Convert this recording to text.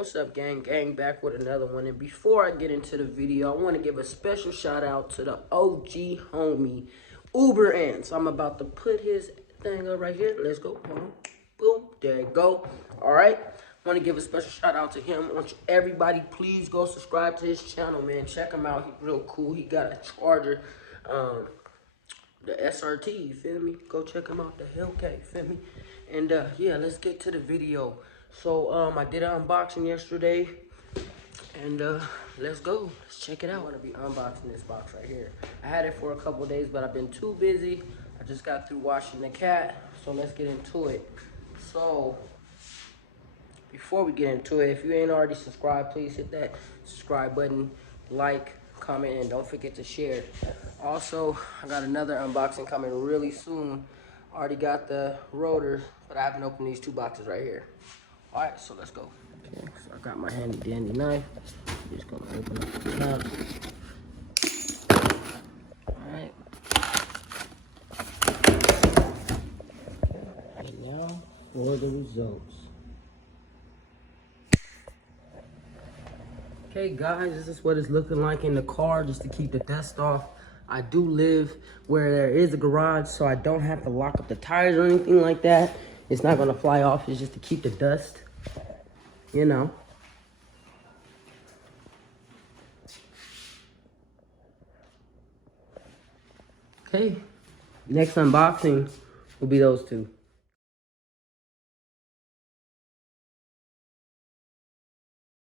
What's up, gang? Gang back with another one. And before I get into the video, I want to give a special shout out to the OG homie, Uber Ants. I'm about to put his thing up right here. Let's go. Boom, boom. There you go. All right. I want to give a special shout out to him. I want you, everybody, please go subscribe to his channel, man. Check him out. He's real cool. He got a charger, the SRT, you feel me? Go check him out, the Hellcat, you feel me? And yeah, let's get to the video. So I did an unboxing yesterday, and let's go. Let's check it out. I'm gonna be unboxing this box right here. I had it for a couple days, but I've been too busy. I just got through washing the cat, so let's get into it. So before we get into it, if you ain't already subscribed, please hit that subscribe button, like, comment, and don't forget to share. Also, I got another unboxing coming really soon. Already got the rotor, but I haven't opened these two boxes right here. All right, so let's go. Okay, so I got my handy dandy knife. I'm just gonna open up the top. All right. And now for the results. Okay, guys, this is what it's looking like in the car, just to keep the dust off. I do live where there is a garage, so I don't have to lock up the tires or anything like that. It's not gonna fly off, it's just to keep the dust, you know. Okay, next unboxing will be those two.